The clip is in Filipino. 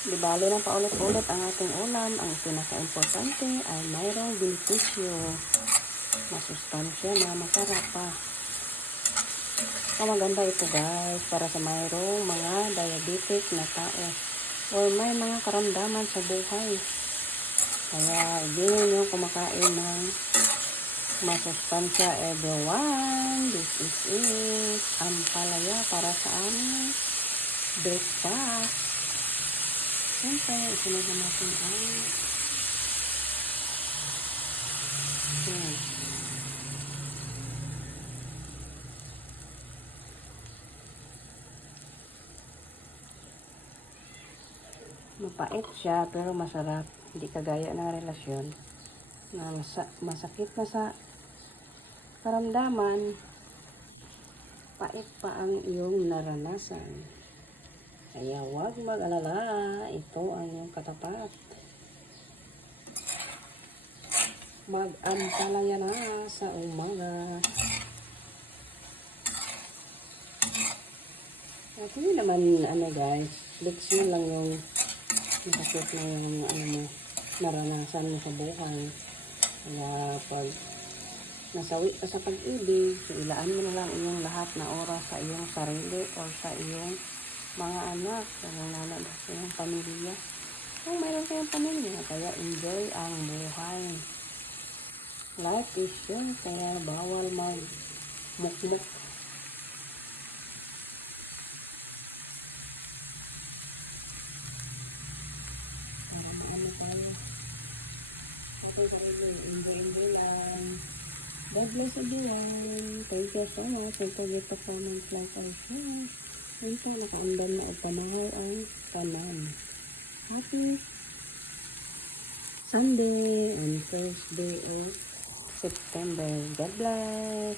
Di bali na paulit-ulit ang ating ulam. Ang pinaka-importante ay mayroong benepisyo. Masustansya na masarap pa. So, maganda ito guys para sa mayroong mga diabetic na tao or may mga karamdaman sa buhay. Kaya hindi yung kumakain ng masustansya everyone. This is it. Ampalaya para sa aming breakfast. Siyempre, isunod na natin ang mapait siya pero masarap. Hindi kagaya ng relasyon na masakit na sa karamdaman, pait pa ang iyong naranasan. Kaya huwag mag-alala, ito ang iyong katapat. Mag-ampalaya na sa umaga. At hindi naman, guys, leksyon lang yung masakit na yung naranasan mo sa buhay. Kaya pag nasawi ka sa pag-ibig, so ilaan mo na lang iyong lahat na oras sa iyong sarili o sa iyong mga anak, sa mga nanay, sa iyong pamilya. Kung mayroon kayong pamilya, kaya enjoy ang buhay. Life is short, kaya bawal mag-mukmuk. Enjoy lang. God bless everyone. Thank you so much. Don't forget to comment, like, and share. Ito, nakaundan na o pamahaw ang kanan. Happy Sunday on first day of September. God bless.